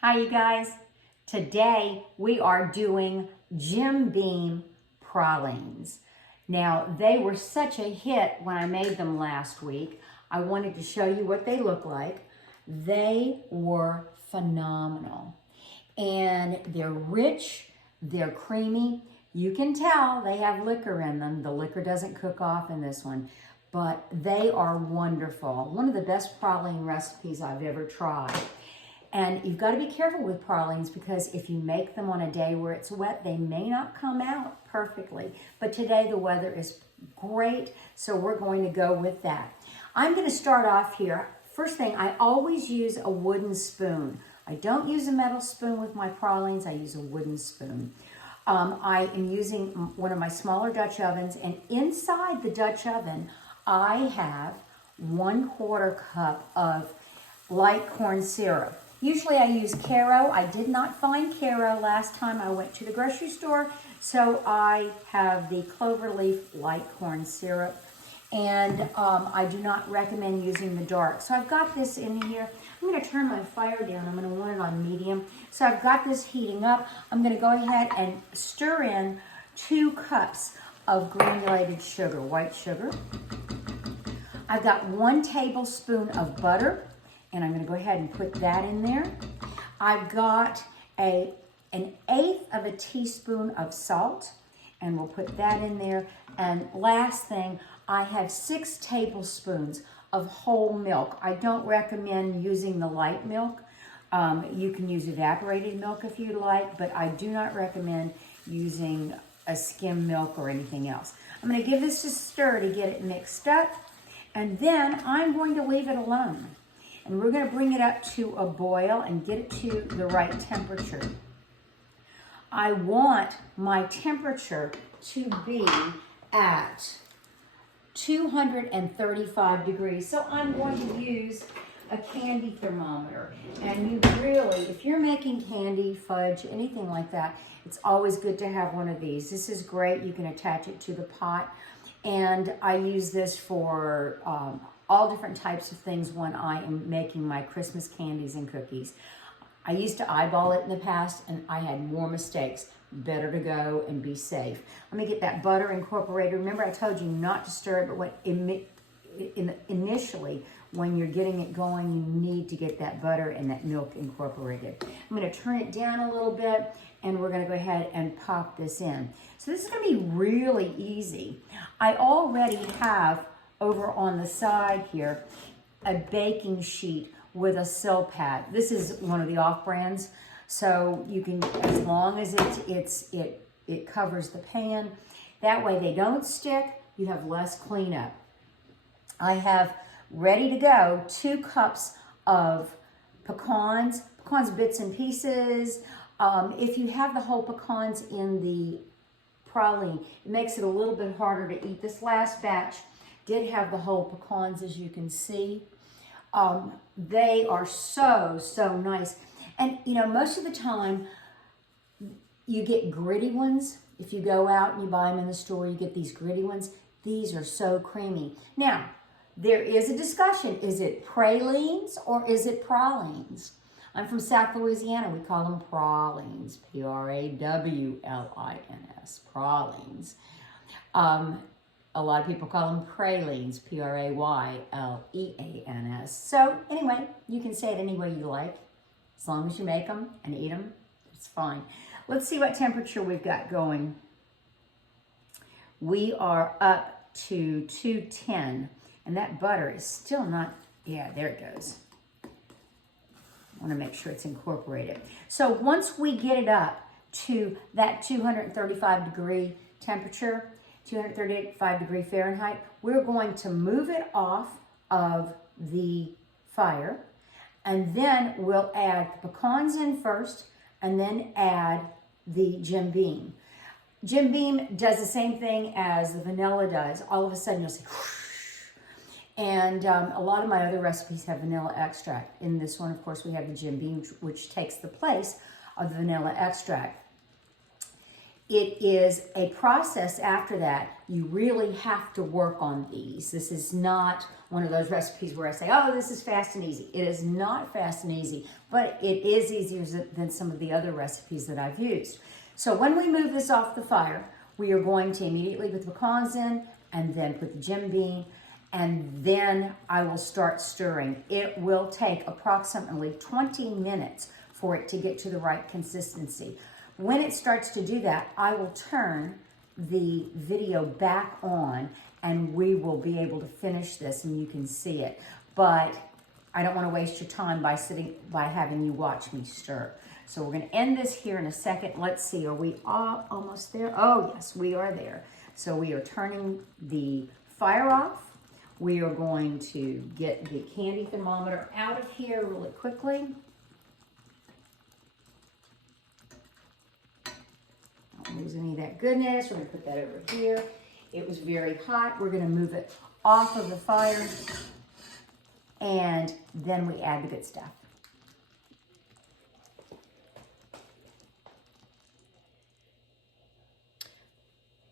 Hi, you guys. Today we are doing Jim Beam pralines. Now, they were such a hit when I made them last week. I wanted to show you what they look like. They were phenomenal. And they're rich, they're creamy. You can tell they have liquor in them. The liquor doesn't cook off in this one, but they are wonderful. One of the best praline recipes I've ever tried. And you've got to be careful with pralines because if you make them on a day where it's wet, they may not come out perfectly. But today the weather is great, so we're going to go with that. I'm going to start off here. First thing, I always use a wooden spoon. I don't use a metal spoon with my pralines. I use a wooden spoon. I am using one of my smaller Dutch ovens, and inside the Dutch oven, I have 1/4 cup of light corn syrup. Usually I use Caro. I did not find Caro last time I went to the grocery store, so I have the cloverleaf light corn syrup, and I do not recommend using the dark. So I've got this in here. I'm going to turn my fire down. I'm going to want it on medium. So I've got this heating up. I'm going to go ahead and stir in 2 cups of granulated sugar, white sugar. I've got 1 tablespoon of butter, and I'm going to go ahead and put that in there. I've got an 1/8 of a teaspoon of salt, and we'll put that in there. And last thing, I have 6 tablespoons of whole milk. I don't recommend using the light milk. You can use evaporated milk if you'd like, but I do not recommend using a skim milk or anything else. I'm going to give this a stir to get it mixed up, and then I'm going to leave it alone. And we're going to bring it up to a boil and get it to the right temperature. I want my temperature to be at 235 degrees. So I'm going to use a candy thermometer. And you really, if you're making candy, fudge, anything like that, it's always good to have one of these. This is great. You can attach it to the pot. And I use this for all different types of things when I am making my Christmas candies and cookies. I used to eyeball it in the past and I had more mistakes. Better to go and be safe. Let me get that butter incorporated. Remember I told you not to stir it, but initially when you're getting it going, you need to get that butter and that milk incorporated. I'm going to turn it down a little bit and we're going to go ahead and pop this in. So this is going to be really easy. I already have over on the side here a baking sheet with a sill pad. This is one of the off brands, so you can, as long as it covers the pan, that way they don't stick, you have less cleanup. I have ready to go 2 cups of pecans bits and pieces. If you have the whole pecans in the praline, it makes it a little bit harder to eat. This last batch did have the whole pecans, as you can see. They are so nice. And you know, most of the time you get gritty ones. If you go out and you buy them in the store, you get these gritty ones. These are so creamy. Now, there is a discussion. Is it pralines or is it pralines? I'm from South Louisiana. We call them pralines, P-R-A-W-L-I-N-S, pralines. A lot of people call them pralines, P-R-A-Y-L-E-A-N-S. So anyway, you can say it any way you like. As long as you make them and eat them, it's fine. Let's see what temperature we've got going. We are up to 210, and that butter is still not, yeah, there it goes. I want to make sure it's incorporated. So once we get it up to that 235 degree temperature, 235 degree Fahrenheit, we're going to move it off of the fire, and then we'll add the pecans in first and then add the Jim Beam. Jim Beam does the same thing as the vanilla does. All of a sudden you'll see whoosh. And a lot of my other recipes have vanilla extract. In this one, of course, we have the Jim Beam, which takes the place of the vanilla extract. It is a process after that. You really have to work on these. This is not one of those recipes where I say, oh, this is fast and easy. It is not fast and easy, but it is easier than some of the other recipes that I've used. So when we move this off the fire, we are going to immediately put the pecans in and then put the Jim beam, and then I will start stirring. It will take approximately 20 minutes for it to get to the right consistency. When it starts to do that, I will turn the video back on and we will be able to finish this and you can see it. But I don't want to waste your time by having you watch me stir. So we're going to end this here in a second. Let's see, are we almost there? Oh yes, we are there. So we are turning the fire off. We are going to get the candy thermometer out of here really quickly. Don't lose any of that goodness. We're going to put that over here. It was very hot. We're going to move it off of the fire, and then we add the good stuff.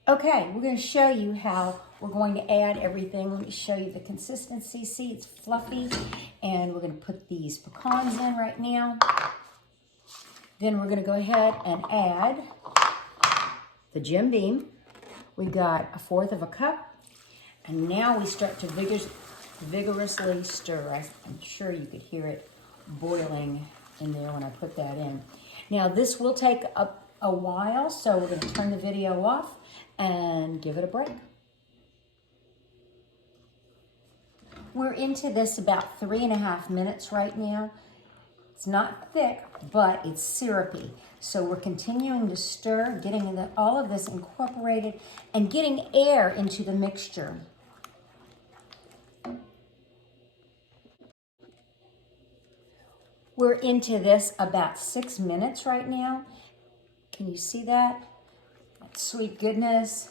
Okay, we're going to show you how we're going to add everything. Let me show you the consistency. See, it's fluffy, and we're going to put these pecans in right now. Then we're going to go ahead and add the Jim beam. We got 1/4 of a cup, and now we start to vigorously stir. I'm sure you could hear it boiling in there when I put that in. Now this will take a while, so we're going to turn the video off and give it a break. We're into this about 3.5 minutes right now. It's not thick, but it's syrupy. So we're continuing to stir, getting all of this incorporated and getting air into the mixture. We're into this about 6 minutes right now. Can you see that? That sweet goodness.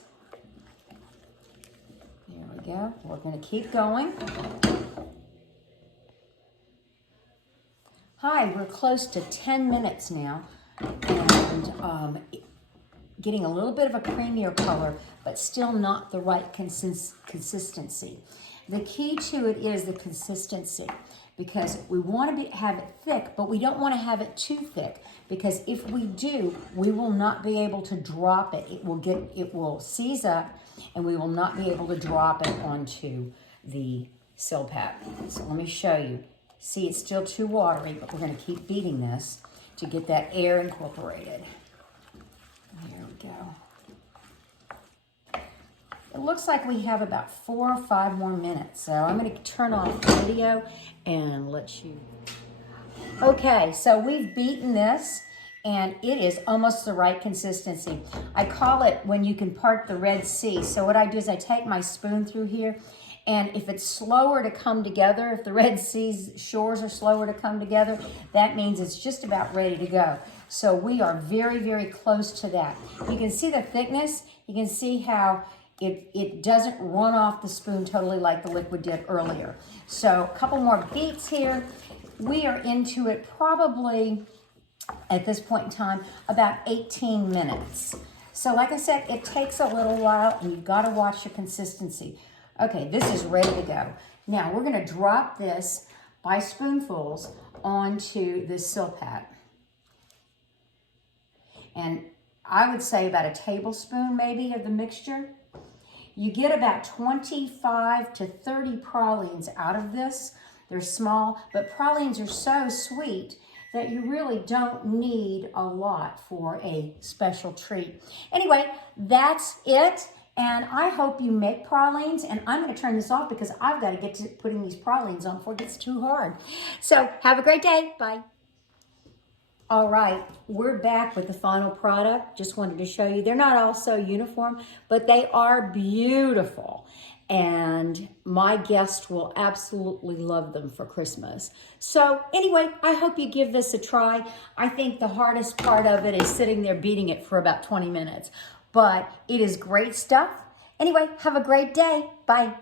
There we go. We're going to keep going. Hi, we're close to 10 minutes now, and getting a little bit of a creamier color, but still not the right consistency. The key to it is the consistency, because we want to have it thick, but we don't want to have it too thick, because if we do, we will not be able to drop it. It will seize up, and we will not be able to drop it onto the silpat. So let me show you. See, it's still too watery, but we're going to keep beating this to get that air incorporated. There we go. It looks like we have about 4 or 5 more minutes, so I'm going to turn off the video and let you... Okay, so we've beaten this, and it is almost the right consistency. I call it when you can part the Red Sea. So what I do is I take my spoon through here, and if it's slower to come together, if the Red Sea's shores are slower to come together, that means it's just about ready to go. So we are very, very close to that. You can see the thickness. You can see how it doesn't run off the spoon totally like the liquid did earlier. So a couple more beats here. We are into it probably, at this point in time, about 18 minutes. So like I said, it takes a little while, and you've got to watch your consistency. Okay, this is ready to go. Now we're going to drop this by spoonfuls onto the silpat. And I would say about a tablespoon maybe of the mixture. You get about 25 to 30 pralines out of this. They're small, but pralines are so sweet that you really don't need a lot for a special treat. Anyway, that's it. And I hope you make pralines, and I'm going to turn this off because I've got to get to putting these pralines on before it gets too hard. So have a great day. Bye. All right, we're back with the final product. Just wanted to show you. They're not all so uniform, but they are beautiful. And my guest will absolutely love them for Christmas. So anyway, I hope you give this a try. I think the hardest part of it is sitting there beating it for about 20 minutes. But it is great stuff. Anyway, have a great day. Bye.